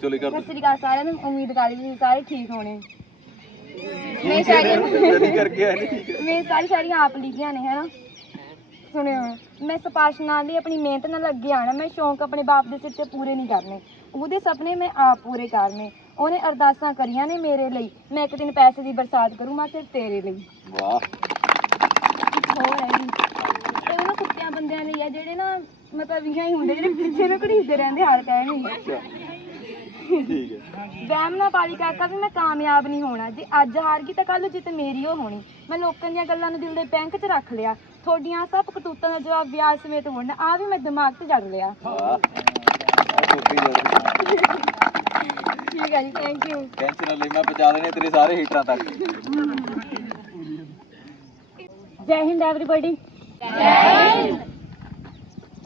ਚੋਲੀ ਕਰ ਸਤਿ ਸ੍ਰੀ ਅਕਾਲ ਸਾਰਿਆਂ ਨੂੰ ਉਮੀਦ ਕਰਦੀ ਤੁਸੀਂ ਸਾਰੇ ਠੀਕ ਹੋਣੇ। ਮੈਂ ਸ਼ਾਇਰੀਆਂ ਨਹੀਂ ਕਰਕੇ ਆਇਆ ਨਹੀਂ। ਠੀਕ ਹੈ ਮੈਂ ਸਾਰੀ ਸ਼ਾਇਰੀਆਂ ਆਪ ਲਿਖੀਆਂ ਨੇ ਹੈਨਾ? ਸੁਣਿਓ ਮੈਂ ਸਪਾਸ਼ ਨਾਲ ਲਈ ਆਪਣੀ ਮਿਹਨਤ ਨਾਲ ਅੱਗੇ ਆਣਾ ਮੈਂ ਸ਼ੌਂਕ ਆਪਣੇ ਬਾਪ ਦੇ ਸਿਰ ਤੇ ਪੂਰੇ ਨਹੀਂ ਕਰਨੇ। ਉਹਦੇ ਸੁਪਨੇ ਮੈਂ ਆਪ ਪੂਰੇ ਕਰਨੇ। ਉਹਨੇ ਅਰਦਾਸਾਂ ਕਰੀਆਂ ਨੇ ਮੇਰੇ ਲਈ। ਮੈਂ ਇੱਕ ਦਿਨ ਪੈਸੇ ਦੀ ਬਰਸਾਤ ਕਰੂੰ ਮੈਂ ਸਿਰਫ ਤੇਰੇ ਲਈ। ਵਾਹ। ਹੋਰ ਹੈ ਜੀ। ਇਹ ਉਹਨਾਂ ਕੁੱਤਿਆਂ ਬੰਦਿਆਂ ਲਈ ਆ ਜਿਹੜੇ ਨਾ ਮਤਲਬ ਵੀਹਾਂ ਹੀ ਹੁੰਦੇ ਜਿਹੜੇ ਪਿੱਛੇ ਨੂੰ ਘੜੀਸਦੇ ਰਹਿੰਦੇ ਹਾਰ ਕਹਿਣ ਅੱਛਾ। ਠੀਕ ਹੈ। ਵਹਿਮ ਨਾ ਪਾਲੀ ਕਾਕਾ ਵੀ ਮੈਂ ਕਾਮਯਾਬ ਨਹੀਂ ਹੋਣਾ। ਜੇ ਅੱਜ ਹਾਰ ਗਈ ਤਾਂ ਕੱਲ ਜਿੱਤ ਮੇਰੀ ਓ ਹੋਣੀ। ਮੈਂ ਲੋਕਾਂ ਦੀਆਂ ਗੱਲਾਂ ਨੂੰ ਦਿਲ ਦੇ ਬੈਂਕ 'ਚ ਰੱਖ ਲਿਆ। ਤੁਹਾਡੀਆਂ ਸਭ ਕਤੂਤਾਂ ਦਾ ਜਵਾਬ ਵਿਆਜ ਸਮੇਤ ਹੋਣਾ ਆ ਵੀ ਮੈਂ ਦਿਮਾਗ 'ਚ ਜੜ ਲਿਆ। ਠੀਕ ਜੈ ਹਿੰਦ ਐਵਰੀਬਾਡੀ ਜੈ ਹਿੰਦ।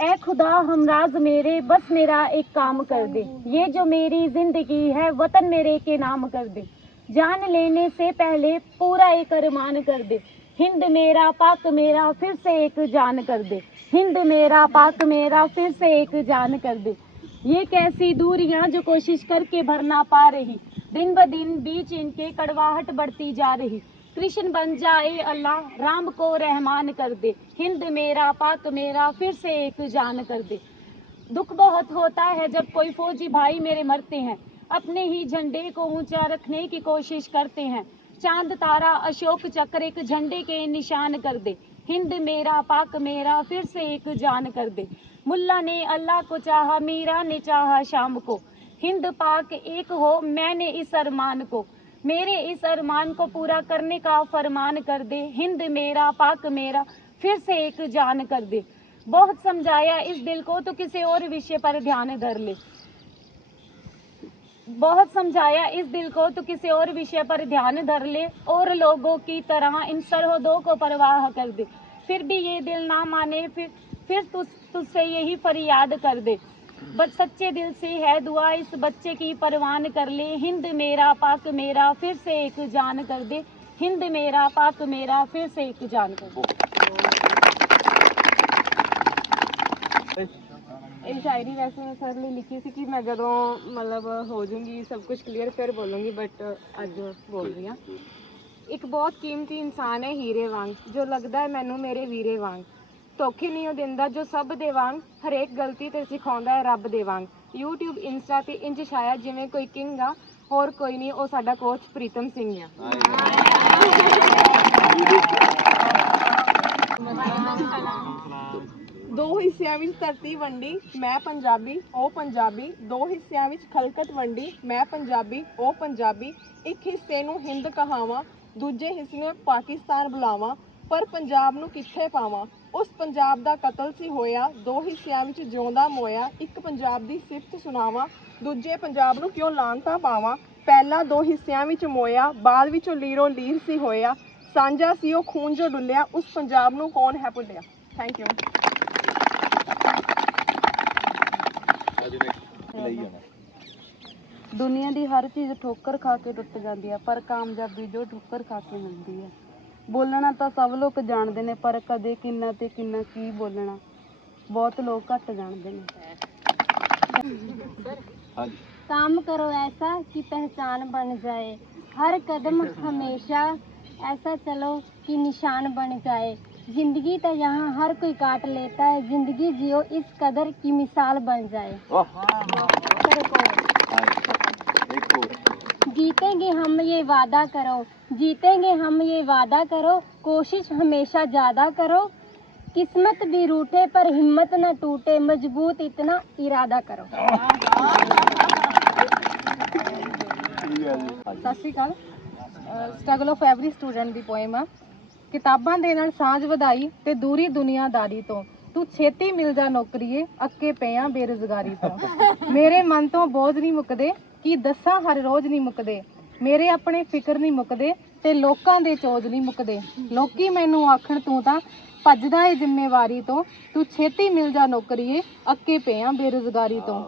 ए खुदा हमराज मेरे, बस मेरा एक काम कर दे। ये जो मेरी ज़िंदगी है, वतन मेरे के नाम कर दे। जान लेने से पहले पूरा एक अरमान कर दे। हिंद मेरा, पाक मेरा, फिर से एक जान कर दे। हिंद मेरा, पाक मेरा, फिर से एक जान कर दे। ये कैसी दूरियाँ जो कोशिश करके भर ना पा रही। दिन ब दिन बीच इनके कड़वाहट बढ़ती जा रही। कृष्ण बन जाए अल्लाह, राम को रहमान कर दे। हिंद मेरा, पाक मेरा, फिर से एक जान कर दे। दुख बहुत होता है जब कोई फौजी भाई मेरे मरते हैं। अपने ही झंडे को ऊँचा रखने की कोशिश करते हैं। चाँद, तारा, अशोक चक्र एक झंडे के निशान कर दे। हिंद मेरा, पाक मेरा, फिर से एक जान कर दे। मुल्ला ने अल्लाह को चाहा, मीरा ने चाहा शाम को। हिंद पाक एक हो, मैंने इस अरमान को। मेरे इस अरमान को पूरा करने का फरमान कर दे। हिंद मेरा, पाक मेरा, फिर से एक जान कर दे। बहुत समझाया इस दिल को तो किसी और विषय पर ध्यान धर ले। बहुत समझाया इस दिल को तो किसी और विषय पर ध्यान धर ले। और लोगों की तरह इन सरहदों को परवाह कर दे। फिर भी ये दिल ना माने, फिर फिर तुझ तुझसे यही फरियाद कर दे। बस सच्चे दिल से है दुआ इस बच्चे की परवान कर ले हिंद मेरा पाक मेरा फिर से एक जान कर दे हिंद मेरा पाक मेरा फिर से एक जान कर दे ਇਹ ਸ਼ਾਇਰੀ ਵੈਸੇ ਮੈਂ ਸਰ ਲਈ ਲਿਖੀ ਸੀ ਕਿ ਮੈਂ ਜਦੋਂ ਮਤਲਬ ਹੋ ਜੂੰਗੀ ਸਭ ਕੁਝ ਕਲੀਅਰ ਫਿਰ ਬੋਲੂੰਗੀ ਬਟ ਅੱਜ ਬੋਲ ਰਹੀ ਹਾਂ ਇੱਕ ਬਹੁਤ ਕੀਮਤੀ ਇਨਸਾਨ ਹੈ ਹੀਰੇ ਵਾਂਗ ਜੋ ਲੱਗਦਾ ਹੈ ਮੈਨੂੰ ਮੇਰੇ ਵੀਰੇ ਵਾਂਗ ਧੋਖੇ ਨਹੀਂ ਉਹ ਦਿੰਦਾ, ਜੋ ਸਭ ਦੇ ਵਾਂਗ, ਹਰੇਕ ਗਲਤੀ ਤੇ ਸਿਖਾਉਂਦਾ ਹੈ ਰੱਬ ਦੇ ਵਾਂਗ। YouTube ਇੰਸਟਾ ਤੇ ਇੰਜ ਛਾਇਆ ਜਿਵੇਂ ਕੋਈ ਕਿੰਗ ਆ, ਹੋਰ ਕੋਈ ਨਹੀਂ, ਉਹ ਸਾਡਾ ਕੋਚ ਪ੍ਰੀਤਮ ਸਿੰਘ ਆ। ਦੋ ਹਿੱਸਿਆਂ ਵਿੱਚ ਧਰਤੀ ਵੰਡੀ, ਮੈਂ ਪੰਜਾਬੀ, ਉਹ ਪੰਜਾਬੀ। ਦੋ ਹਿੱਸਿਆਂ ਵਿੱਚ ਖਲਕਤ ਵੰਡੀ, ਮੈਂ ਪੰਜਾਬੀ, ਉਹ ਪੰਜਾਬੀ। ਇੱਕ ਹਿੱਸੇ ਨੂੰ ਹਿੰਦ ਕਹਾਵਾਂ, ਦੂਜੇ ਹਿੱਸੇ ਨੂੰ ਪਾਕਿਸਤਾਨ ਬੁਲਾਵਾਂ, ਪਰ ਪੰਜਾਬ ਨੂੰ ਕਿੱਥੇ ਪਾਵਾਂ? ਉਸ ਪੰਜਾਬ ਦਾ ਕਤਲ ਸੀ ਹੋਇਆ ਦੋ ਹਿੱਸਿਆਂ ਵਿੱਚ ਜਿਉਂਦਾ ਮੋਇਆ ਇੱਕ ਪੰਜਾਬ ਦੀ ਸਿਫਤ ਸੁਣਾਵਾਂ ਦੂਜੇ ਪੰਜਾਬ ਨੂੰ ਕਿਉਂ ਲਾਂਤਾ ਪਾਵਾਂ? ਪਹਿਲਾਂ ਦੋ ਹਿੱਸਿਆਂ ਵਿੱਚ ਮੋਇਆ ਬਾਅਦ ਵਿੱਚੋਂ ਲੀਰੋ ਲੀਰ ਸੀ ਹੋਇਆ। ਸਾਂਝਾ ਸੀ ਉਹ ਖੂਨ ਜੋ ਡੁੱਲਿਆ ਉਸ ਪੰਜਾਬ ਨੂੰ ਕੌਣ ਹੈ ਭੁੱਲਿਆ? ਥੈਂਕ ਯੂ ਦੁਨੀਆ ਦੀ ਹਰ ਚੀਜ਼ ਠੋਕਰ ਖਾ ਕੇ ਟੁੱਟ ਜਾਂਦੀ ਹੈ ਪਰ ਕਾਮਯਾਬੀ ਜੋ ਠੋਕਰ ਖਾ ਕੇ ਮਿਲਦੀ ਹੈ। ਬੋਲਣਾ ਤਾਂ ਸਭ ਲੋਕ ਜਾਣਦੇ ਨੇ ਪਰ ਕਦੇ ਕਿੰਨਾ ਤੇ ਕਿੰਨਾ ਕੀ ਬੋਲਣਾ ਬਹੁਤ ਲੋਕ ਘੱਟ ਜਾਣਦੇ ਨੇ ਹਾਂਜੀ काम करो ऐसा कि पहचान बन जाए हर कदम हमेशा ऐसा चलो कि निशान बन जाए जिंदगी तो यहाँ हर कोई काट लेता है जिंदगी जियो इस कदर की मिसाल बन जाए ਵਾਹ ਹਾਂਜੀ ਇੱਕ ਹੋਰ जीतेंगे हम ये वादा करो जीतेंगे हम ये वादा करो कोशिश हमेशा ज्यादा करो किस्मत भी रूठे पर हिम्मत न टूटे मजबूत इतना इरादा करो ਠੀਕ ਹੈ ਜੀ ਹਾਂਜੀ ਸਤਿ ਸ਼੍ਰੀ Akal struggle of every student ਦੀ ਪੋਇਮ ਆ ਕਿਤਾਬਾਂ ਦੇ ਨਾਲ ਸਾਂਝ ਵਧਾਈ ਤੇ ਦੂਰੀ ਦੁਨੀਆਦਾਰੀ ਤੋਂ ਤੂੰ ਛੇਤੀ ਮਿਲ ਜਾ ਨੌਕਰੀਏ ਅੱਕੇ ਪਿਆ ਬੇਰੁਜ਼ਗਾਰੀ ਤੋਂ ਮੇਰੇ ਮਨ ਤੋਂ ਬੋਝ ਨਹੀਂ ਮੁੱਕਦੇ ਕੀ ਦੱਸਾਂ ਹਰ ਰੋਜ਼ ਨਹੀਂ ਮੁੱਕਦੇ। ਮੇਰੇ ਆਪਣੇ ਫਿਕਰ ਨਹੀਂ ਮੁੱਕਦੇ ਤੇ ਲੋਕਾਂ ਦੇ ਚੋਜ ਨਹੀਂ ਮੁੱਕਦੇ। ਲੋਕੀ ਮੈਨੂੰ ਆਖਣ, ਤੂੰ ਤਾਂ ਭੱਜਦਾ ਏ ਜ਼ਿੰਮੇਵਾਰੀ ਤੋਂ। ਤੂੰ ਛੇਤੀ ਮਿਲ ਜਾ ਨੌਕਰੀਏ, ਅੱਕੇ ਪਿਆ ਬੇਰੁਜ਼ਗਾਰੀ ਤੋਂ।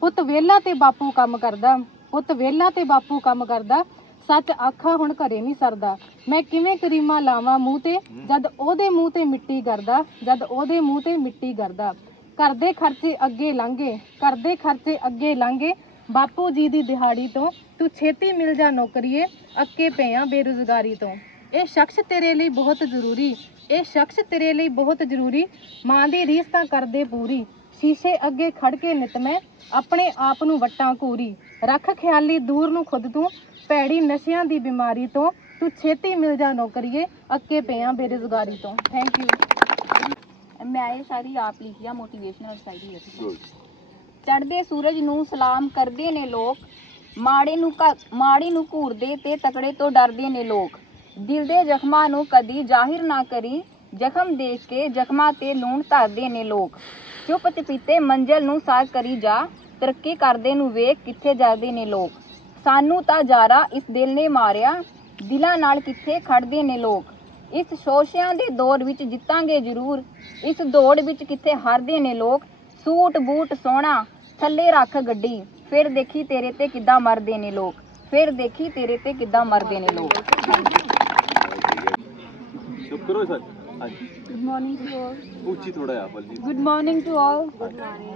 ਪੁੱਤ ਵਿਹਲਾ ਤੇ ਬਾਪੂ ਕੰਮ ਕਰਦਾ। ਪੁੱਤ ਵਿਹਲਾ ਤੇ ਬਾਪੂ ਕੰਮ ਕਰਦਾ। ਸੱਚ ਆਖਾ, ਹੁਣ ਘਰੇ ਨਹੀਂ ਸਰਦਾ। ਮੈਂ ਕਿਵੇਂ ਕਰੀਮਾ ਲਾਵਾਂ ਮੂੰਹ ਤੇ? ਜਦ ਉਹਦੇ ਮੂੰਹ ਤੇ ਮਿੱਟੀ ਕਰਦਾ ਜਦ ਉਹਦੇ ਮੂੰਹ ਤੇ ਮਿੱਟੀ ਕਰਦਾ ਕਰਦੇ ਖਰਚੇ ਅੱਗੇ ਲੰਘੇ ਕਰਦੇ ਖਰਚੇ ਅੱਗੇ ਲੰਘੇ। ਬਾਪੂ ਜੀ ਦੀ ਦਿਹਾੜੀ ਤੋਂ ਤੂੰ ਛੇਤੀ ਮਿਲ ਜਾ ਨੌਕਰੀਏ ਅੱਕੇ ਪਿਆ ਬੇਰੁਜ਼ਗਾਰੀ ਤੋਂ। ਇਹ ਸ਼ਖਸ ਤੇਰੇ ਲਈ ਬਹੁਤ ਜ਼ਰੂਰੀ ਇਹ ਸ਼ਖਸ ਤੇਰੇ ਲਈ ਬਹੁਤ ਜ਼ਰੂਰੀ। ਮਾਂ ਦੀ ਰੀਸ ਤਾਂ ਕਰਦੇ ਪੂਰੀ। ਸ਼ੀਸ਼ੇ ਅੱਗੇ ਖੜ ਕੇ ਨਿਤ ਮੈਂ ਆਪਣੇ ਆਪ ਨੂੰ ਵਟਾਂ ਘੂਰੀ। ਰੱਖ ਖਿਆਲੀ ਦੂਰ ਨੂੰ ਖੁਦ ਤੂੰ ਭੈੜੀ ਨਸ਼ਿਆਂ ਦੀ ਬਿਮਾਰੀ ਤੋਂ ਤੂੰ ਛੇਤੀ ਮਿਲ ਜਾ ਨੌਕਰੀਏ ਅੱਕੇ ਪਿਆ ਬੇਰੁਜ਼ਗਾਰੀ ਤੋਂ। ਥੈਂਕ ਯੂ ਮੈਂ ਇਹ ਸਾਰੀ ਆਪ ਲਿਖੀ ਆ ਮੋਟੀਵੇਸ਼ਨਲ ਸਾਈਡੀ ਹੈ। ਗੁੱਡ ਚੜ੍ਹਦੇ ਸੂਰਜ ਨੂੰ ਸਲਾਮ ਕਰਦੇ ਨੇ ਲੋਕ, ਮਾੜੇ ਨੂੰ ਘ- ਮਾੜੀ ਨੂੰ ਘੂਰਦੇ ਤੇ ਤਕੜੇ ਤੋਂ ਡਰਦੇ ਨੇ ਲੋਕ। ਦਿਲ ਦੇ ਜ਼ਖਮਾਂ ਨੂੰ ਕਦੀ ਜ਼ਾਹਿਰ ਨਾ ਕਰੀ, ਜ਼ਖਮ ਦੇਖ ਕੇ ਜ਼ਖਮਾਂ ਤੇ ਲੂਣ ਧਰਦੇ ਨੇ ਲੋਕ। ਚੁੱਪ ਚਪੀਤੇ ਮੰਜ਼ਲ ਨੂੰ ਸਾਜ ਕਰੀ ਜਾ, ਤਰੱਕੀ ਕਰਦੇ ਨੂੰ ਵੇਖ ਕਿੱਥੇ ਜਾਂਦੇ ਨੇ ਲੋਕ। ਸਾਨੂੰ ਤਾਂ ਜਾਰਾ ਇਸ ਦਿਲ ਨੇ ਮਾਰਿਆ, ਦਿਲਾਂ ਨਾਲ ਕਿੱਥੇ ਖੜਦੇ ਨੇ ਲੋਕ। ਇਸ ਸ਼ੋਸ਼ਿਆਂ ਦੇ ਦੌਰ ਵਿੱਚ ਜਿੱਤਾਂਗੇ ਜ਼ਰੂਰ, ਇਸ ਦੌੜ ਵਿੱਚ ਕਿੱਥੇ ਹਾਰਦੇ ਨੇ ਲੋਕ। ਸੂਟ ਬੂਟ ਸੋਹਣਾ ਥੱਲੇ ਰੱਖ ਗੱਡੀ ਫਿਰ ਦੇਖੀ ਤੇਰੇ ਤੇ ਕਿੱਦਾਂ ਮਰਦੇ ਨੇ ਲੋਕ ਫਿਰ ਦੇਖੀ ਤੇਰੇ ਤੇ ਕਿੱਦਾਂ ਮਰਦੇ ਨੇ ਲੋਕ। ਸ਼ੁਕਰ ਹੋ sir. Good morning to all ਉੱਚੀ ਥੋੜਾ ਆ ਬੋਲੀ good morning to all good morning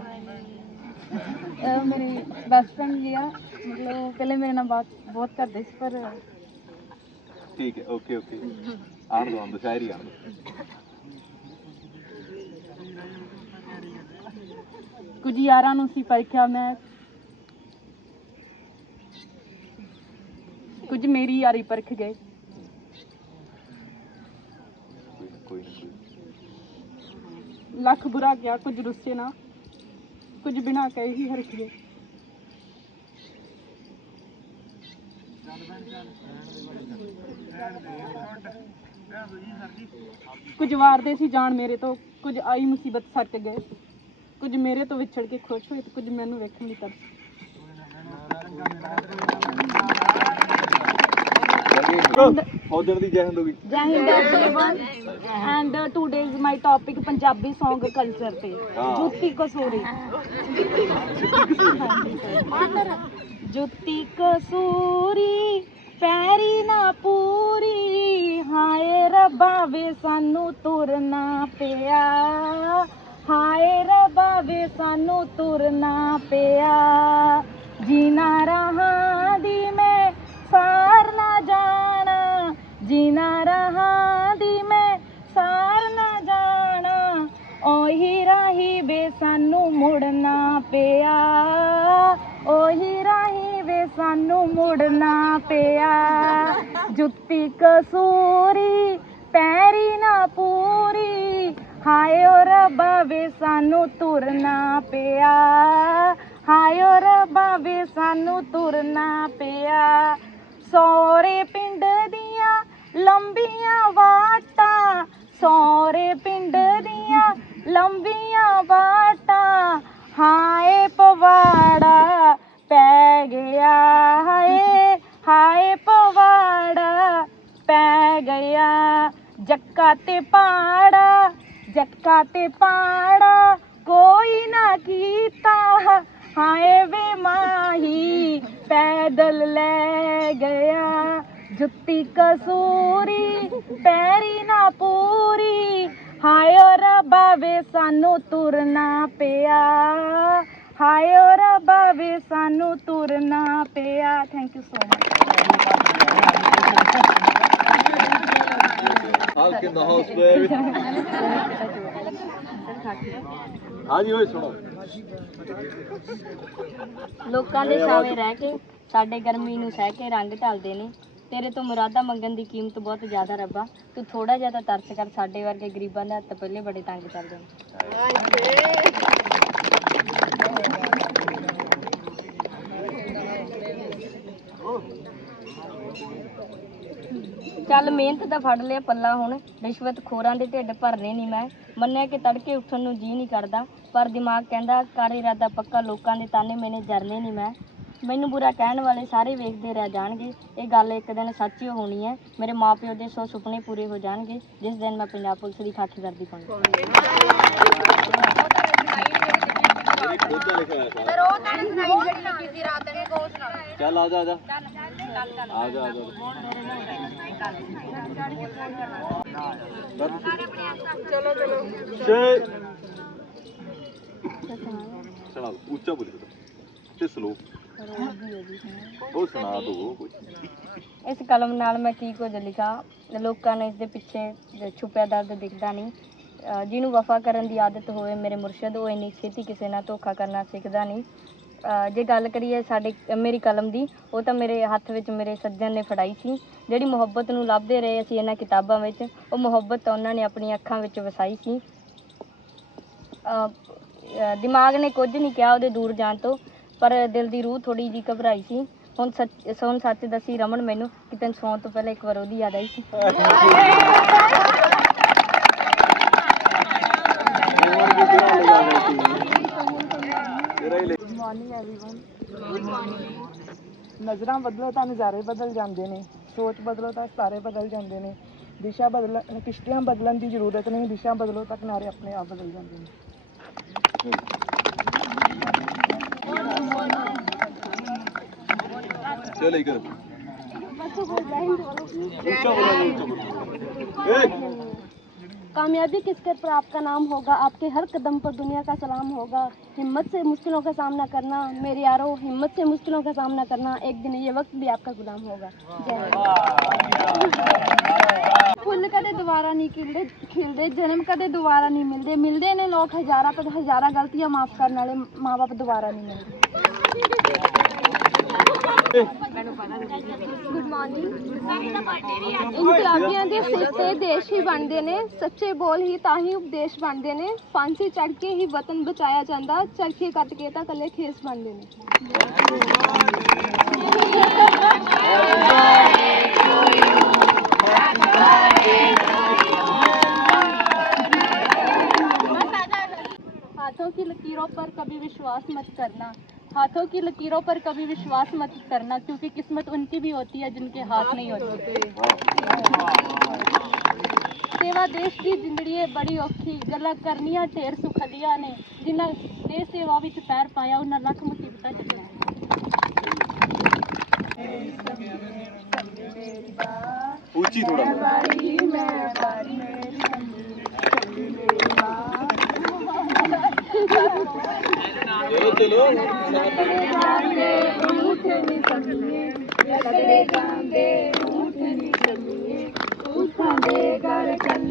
ਮੇਰੀ ਬੈਸਟ ਫਰੈਂਡ ਲਿਆ ਮਤਲਬ ਪਹਿਲੇ ਮੇਰੇ ਨਾਲ ਬਾਤ ਬਹੁਤ ਕਰਦੇ ਸੀ ਪਰ ਠੀਕ ਹੈ ਓਕੇ ਓਕੇ ਆਰ ਦੋ ਅੰਦਰ ਸ਼ਾਇਰੀ ਆਰ ਕੁਝ ਯਾਰਾਂ ਨੂੰ ਸੀ ਪਰਖਿਆ ਮੈਂ। ਕੁਝ ਮੇਰੀ ਯਾਰੀ ਪਰਖ ਗਏ। ਲੱਖ ਬੁਰਾ ਗਿਆ, ਕੁਝ ਰੁੱਸੇ ਨਾ, ਕੁਝ ਬਿਨਾ ਕਹੇ ਹੀ ਹਰਖ ਗਏ। ਕੁਝ ਵਾਰਦੇ ਸੀ ਜਾਣ ਮੇਰੇ ਤੋਂ, ਕੁਝ ਆਈ ਮੁਸੀਬਤ ਸੱਟ ਗਏ। ਕੁਝ ਮੇਰੇ ਤੋਂ ਵਿਛੜ ਕੇ ਖੁਸ਼ ਹੋਏ ਤੇ ਕੁਝ ਮੈਨੂੰ ਵੇਖਣ ਦੀ ਤਰਸ ਦੀ ਜੈ ਹਿੰਦ ਹੋ ਗਈ। ਜੈ ਹਿੰਦ everyone and today is my topic Punjabi Song culture ਤੇ। ਜੁੱਤੀ ਕਸੂਰੀ। ਜੁੱਤੀ ਕਸੂਰੀ ਪੈਰੀ ਨਾ ਪੂਰੀ। ਹਾਏ ਰੱਬਾ ਵੇ ਸਾਨੂੰ ਤੁਰਨਾ ਪਿਆ। ਹਾਏ ਰੱਬਾ ਵੇ, ਸਾਨੂੰ ਤੁਰਨਾ ਪਿਆ। ਜੀਣਾ ਰਹਾਂ ਦੀ ਮੈਂ ਸਾਰ ਨਾ ਜਾਣਾ। ਜੀਣਾ ਰਹਾਂ ਦੀ ਮੈਂ ਸਾਰ ਨਾ ਜਾਣਾ। ਉਹੀ ਰਾਹੀ ਵੇ, ਸਾਨੂੰ ਮੁੜਨਾ ਪਿਆ। ਉਹੀ ਰਾਹੀ ਵੇ, ਸਾਨੂੰ ਮੁੜਨਾ ਪਿਆ। ਜੁੱਤੀ ਕਸੂਰੀ, ਪੈਰੀ ਨਾ ਪੂਰੀ। ਹਾਏ ਓ ਰੱਬਾ ਵੇ ਸਾਨੂੰ ਤੁਰਨਾ ਪਿਆ। ਹਾਏ ਓ ਰੱਬਾ ਵੇ ਸਾਨੂੰ ਤੁਰਨਾ ਪਿਆ। ਸੋਰੇ ਪਿੰਡ ਦੀਆਂ ਲੰਬੀਆਂ ਵਾਟਾਂ ਸੋਰੇ ਪਿੰਡ ਦੀਆਂ ਲੰਬੀਆਂ ਵਾਟਾਂ, ਹਾਏ ਪਵਾੜਾ ਪੈ ਗਿਆ। ਹਾਏ ਹਾਏ ਪਵਾੜਾ ਪੈ ਗਿਆ। ਜੱਕਾ ਤੇ ਪਾੜਾ ਜੱਕਾ ਤੇ ਪਾੜਾ ਕੋਈ ਨਾ ਕੀਤਾ। ਹਾਏ ਵੇ ਮਾਹੀ, ਪੈਦਲ ਲੈ ਗਿਆ। ਜੁੱਤੀ ਕਸੂਰੀ, ਪੈਰੀ ਨਾ ਪੂਰੀ। ਹਾਏ ਓ ਰੱਬਾ ਵੇ ਸਾਨੂੰ ਤੁਰਨਾ ਪਿਆ। ਹਾਏ ਓ ਰੱਬਾ ਵੇ ਸਾਨੂੰ ਤੁਰਨਾ ਪਿਆ। Thank you so How can the house baby? ਹਾਂਜੀ, ਓਏ ਸੁਣੋ। ਲੋਕਾਂ ਦੇ ਛਾਵੇਂ ਰਹਿ ਕੇ, ਸਾਡੇ ਗਰਮੀ ਨੂੰ ਸਹਿ ਕੇ ਰੰਗ ਢਲਦੇ ਨੇ। ਤੇਰੇ ਤੋਂ ਮੁਰਾਦਾ ਮੰਗਣ ਦੀ ਕੀਮਤ ਬਹੁਤ ਜ਼ਿਆਦਾ ਰੱਬਾ। ਤੂੰ ਥੋੜਾ ਜਿਹਾ ਤਾਂ ਤਰਸ ਕਰ, ਸਾਡੇ ਵਰਗੇ ਗਰੀਬਾਂ ਦੇ ਹੱਥ ਪਹਿਲੇ ਬੜੇ ਤੰਗ ਚੱਲਦੇ ਨੇ। ਚੱਲ ਮਿਹਨਤ ਦਾ ਫੜ ਲਿਆ ਪੱਲਾ ਹੁਣ। ਰਿਸ਼ਵਤ ਖੋਰਾਂ ਦੇ ਢਿੱਡ ਭਰਨੇ ਨਹੀਂ ਮੈਂ। ਮੰਨਿਆ ਕਿ ਤੜਕੇ ਉੱਠਣ ਨੂੰ ਜੀ ਨਹੀਂ ਕਰਦਾ, ਪਰ ਦਿਮਾਗ ਕਹਿੰਦਾ ਕਰ ਇਰਾਦਾ ਪੱਕਾ ਲੋਕਾਂ ਦੇ ਤਾਨੇ ਮੈਨੇ ਜਰਨੇ ਨਹੀਂ ਮੈਂ। ਮੈਨੂੰ ਬੁਰਾ ਕਹਿਣ ਵਾਲੇ ਸਾਰੇ ਵੇਖਦੇ ਰਹਿ ਜਾਣਗੇ। ਇਹ ਗੱਲ ਇੱਕ ਦਿਨ ਸੱਚੀ ਹੋਣੀ ਹੈ। ਮੇਰੇ ਮਾਪਿਓ ਦੇ ਸੋ ਸੁਪਨੇ ਪੂਰੇ ਹੋ ਜਾਣਗੇ। ਜਿਸ ਦਿਨ ਮੈਂ ਪੰਜਾਬ ਪੁਲਿਸ ਦੀ ਖਾਕੀ ਵਰਦੀ ਪਾਉਣੀ ਖੋਜਾ ਲਿਖਿਆ ਹੋਇਆ ਸਾਰਾ ਉਹ ਤਾਂ ਸੁਣਾਈ ਜਿਹੜੀ ਲਿਖੀ ਸੀ ਰਾਤ ਨੇ ਕੋ ਸੁਣਾ ਚੱਲ ਆ ਜਾ ਆ ਜਾ। ਆ ਜਾ ਆ ਜਾ। ਚਲੋ ਚਲੋ। ਛੇ। ਦਿਓ, ਉੱਚਾ ਬੋਲੀ ਤੇ ਸਲੋ ਉਹ ਸੁਣਾ ਦੋ ਇਸ ਕਲਮ ਨਾਲ ਮੈਂ ਕੀ ਕੁਝ ਲਿਖਾ? ਲੋਕਾਂ ਨੂੰ ਇਸ ਦੇ ਪਿੱਛੇ ਛੁਪਿਆ ਦਰਦ ਦਿਖਦਾ ਨਹੀਂ। ਜਿਹਨੂੰ ਵਫਾ ਕਰਨ ਦੀ ਆਦਤ ਹੋਵੇ, ਮੇਰੇ ਮੁਰਸ਼ਿਦ, ਉਹ ਇੰਨੀ ਛੇਤੀ ਕਿਸੇ ਨਾਲ ਧੋਖਾ ਕਰਨਾ ਸਿੱਖਦਾ ਨਹੀਂ। ਜੇ ਗੱਲ ਕਰੀਏ ਸਾਡੇ, ਮੇਰੀ ਕਲਮ ਦੀ, ਉਹ ਤਾਂ ਮੇਰੇ ਹੱਥ ਵਿੱਚ ਮੇਰੇ ਸੱਜਣ ਨੇ ਫੜਾਈ ਸੀ। ਜਿਹੜੀ ਮੁਹੱਬਤ ਨੂੰ ਲੱਭਦੇ ਰਹੇ ਅਸੀਂ ਇਹਨਾਂ ਕਿਤਾਬਾਂ ਵਿੱਚ, ਉਹ ਮੁਹੱਬਤ ਤਾਂ ਉਹਨਾਂ ਨੇ ਆਪਣੀਆਂ ਅੱਖਾਂ ਵਿੱਚ ਵਸਾਈ ਸੀ। ਦਿਮਾਗ ਨੇ ਕੁਝ ਨਹੀਂ ਕਿਹਾ ਉਹਦੇ ਦੂਰ ਜਾਣ ਤੋਂ, ਪਰ ਦਿਲ ਦੀ ਰੂਹ ਥੋੜੀ ਜੀ ਘਬਰਾਈ ਸੀ। ਹੁਣ ਸੱਚ ਹੁਣ ਸੱਚ ਦੱਸੀ ਰਮਨ ਮੈਨੂੰ ਕਿ ਤੈਨੂੰ ਸੌਣ ਤੋਂ ਪਹਿਲਾਂ ਇੱਕ ਵਾਰ ਉਹਦੀ ਯਾਦ ਆਈ ਸੀ। ਹੀ ਲੈ ਨਜ਼ਰਾਂ ਬਦਲੋ ਤਾਂ ਨਜ਼ਾਰੇ ਬਦਲ ਜਾਂਦੇ ਨੇ ਸੋਚ ਬਦਲੋ ਤਾਂ ਸਾਰੇ ਬਦਲ ਜਾਂਦੇ ਨੇ ਦਿਸ਼ਾ ਬਦਲ ਕਿਸ਼ਤੀਆਂ ਬਦਲਣ ਦੀ ਜ਼ਰੂਰਤ ਨਹੀਂ ਦਿਸ਼ਾ ਬਦਲੋ ਤਾਂ ਕਿਨਾਰੇ ਆਪਣੇ ਆਪ ਬਦਲ ਜਾਂਦੇ ਨੇ। ਚਲ ਇਧਰ ਉੱਚਾ ਬੋਲੋ ਉੱਚਾ ਬੋਲੋ ਏ कामयाबी के स्तर पर आपका नाम होगा? आपके हर कदम पर दुनिया का सलाम होगा। हिम्मत से मुश्किलों का सामना करना, मेरे यारो, हिम्मत से मुश्किलों का सामना करना, एक दिन ये वक्त भी आपका गुलाम होगा। जय। ਫੁੱਲ ਕਦੇ ਦੁਬਾਰਾ ਨਹੀਂ ਖਿਲਦੇ ਖਿਲਦੇ ਜਨਮ ਕਦੇ ਦੁਬਾਰਾ ਨਹੀਂ ਮਿਲਦੇ। ਮਿਲਦੇ ਨੇ ਲੋਕ ਹਜ਼ਾਰਾਂ ਪਰ ਹਜ਼ਾਰਾਂ ਗਲਤੀਆਂ ਮਾਫ ਕਰਨ ਵਾਲੇ ਮਾਪੇ ਦੁਬਾਰਾ ਨਹੀਂ ਮਿਲਦੇ। ਗੁੱਡ ਮਾਰਨਿੰਗ ਇਨਕਲਾਬੀਆਂ ਦੇ ਸਿਰ ਤੇ ਦੇਸ਼ ਹੀ ਬਣਦੇ ਨੇ ਸੱਚੇ ਬੋਲ ਹੀ ਤਾਂ ਹੀ ਉਪਦੇਸ਼ ਬਣਦੇ ਨੇ। ਫਾਂਸੀ ਚੜ ਕੇ ਹੀ ਵਤਨ ਬਚਾਇਆ ਜਾਂਦਾ ਚਰਖੇ ਕੱਟ ਕੇ ਤਾਂ ਕੱਲੇ ਖੇਸ ਬਣਦੇ ਨੇ। हाथों की लकीरों पर कभी विश्वास मत करना हाथों की लकीरों पर कभी विश्वास मत करना क्योंकि किस्मत उनकी भी होती है जिनके हाथ नहीं होते ਸੇਵਾ ਦੇਸ਼ ਦੀ ਜ਼ਿੰਦੜੀ ਹੈ ਬੜੀ ਔਖੀ ਗੱਲਾਂ ਕਰਨੀਆਂ ਢੇਰ ਸੁਖਦੀਆਂ ਨੇ ਜਿਨ੍ਹਾਂ ਦੇਸ਼ ਸੇਵਾ ਵਿੱਚ ਪੈਰ ਪਾਇਆ ਉਹਨਾਂ ਲੱਖ ਮੁਸੀਬਤਾਂ ਝੱਲੀਆਂ ਉੱਚੀ ਥੋੜਾ ਚਲੋ ਚਲੋ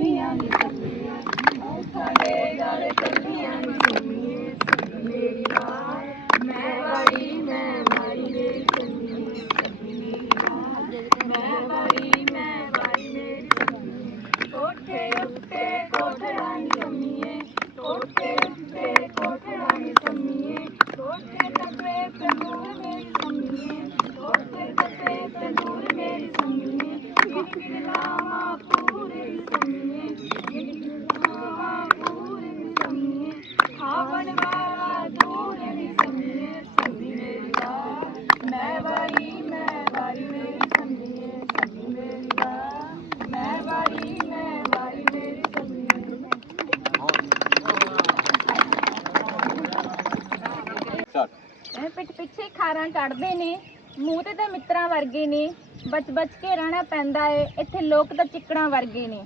ਪਿੱਛੇ ਖਾਰਾਂ ਕੱਢਦੇ ਨੇ, ਮੂੰਹ ਤੇ ਤਾਂ ਮਿੱਤਰਾਂ ਵਰਗੇ ਨੇ, ਬਚ ਬਚ ਕੇ ਰਹਿਣਾ ਪੈਂਦਾ ਏ, ਇੱਥੇ ਲੋਕ ਤਾਂ ਚਿੱਕੜਾਂ ਵਰਗੇ ਨੇ।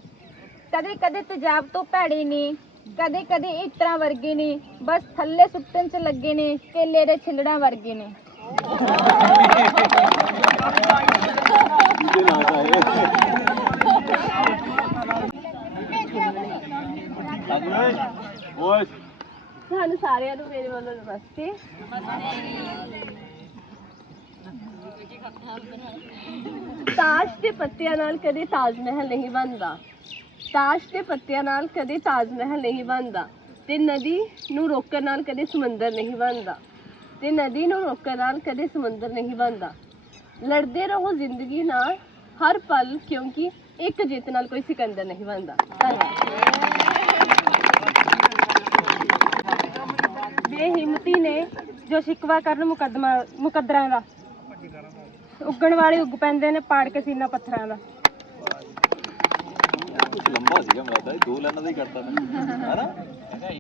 ਕਦੇ ਕਦੇ ਤੇਜ਼ਾਬ ਤੋਂ ਭੈੜੇ ਨੇ, ਕਦੇ ਕਦੇ ਇਤਰਾਂ ਵਰਗੇ ਨੇ, ਬਸ ਥੱਲੇ ਸੁੱਟਣ ਚ ਲੱਗੇ ਨੇ, ਕੇਲੇ ਦੇ ਛਿਲੜਾਂ ਵਰਗੇ ਨੇ ਕਿਹਦੇ ਨਾਂ ਦਾ ਹੈ ਹਾਂਜੀ ਓਏ ਓਏ ਤੁਹਾਨੂੰ ਸਾਰਿਆਂ ਨੂੰ ਮੇਰੇ ਵੱਲੋਂ ਨਮਸਤੇ ਤਾਸ਼ ਦੇ ਪੱਤਿਆਂ ਨਾਲ ਕਦੇ ਤਾਜ ਮਹਿਲ ਨਹੀਂ ਬਣਦਾ। ਤਾਸ਼ ਦੇ ਪੱਤਿਆਂ ਨਾਲ ਕਦੇ ਤਾਜ ਮਹਿਲ ਨਹੀਂ ਬਣਦਾ। ਤੇ ਨਦੀ ਨੂੰ ਰੋਕਣ ਨਾਲ ਕਦੇ ਸਮੁੰਦਰ ਨਹੀਂ ਬਣਦਾ। ਤੇ ਨਦੀ ਨੂੰ ਰੋਕਣ ਨਾਲ ਕਦੇ ਸਮੁੰਦਰ ਨਹੀਂ ਬਣਦਾ। ਲੜਦੇ ਰਹੋ ਜ਼ਿੰਦਗੀ ਨਾਲ, ਹਰ ਪਲ, ਕਿਉਂਕਿ ਇੱਕ ਜਿੱਤ ਨਾਲ ਕੋਈ ਸਿਕੰਦਰ ਨਹੀਂ ਬਣਦਾ। ਧੰਨਵਾਦ। ਹਿੰਮਤੀ ਨੇ ਜੋ ਸ਼ਿਕਵਾ ਕਰਨ ਮੁਕੱਦਮਾ, ਮੁਕੱਦਰਾਂ ਦਾ। ਉੱਗਣ ਵਾਲੇ ਉੱਗ ਪੈਂਦੇ ਨੇ ਪਾੜ ਕੇ ਸੀਨਾ ਪੱਥਰਾਂ ਦਾ। ਕੁਝ ਲੰਬਾ ਸੀਗਾ, ਮੈਂ ਇਹ ਦੋ ਲਾਈਨਾਂ ਦਾ ਹੀ ਕਰਤਾ ਮੈਂ। ਹੈਨਾ?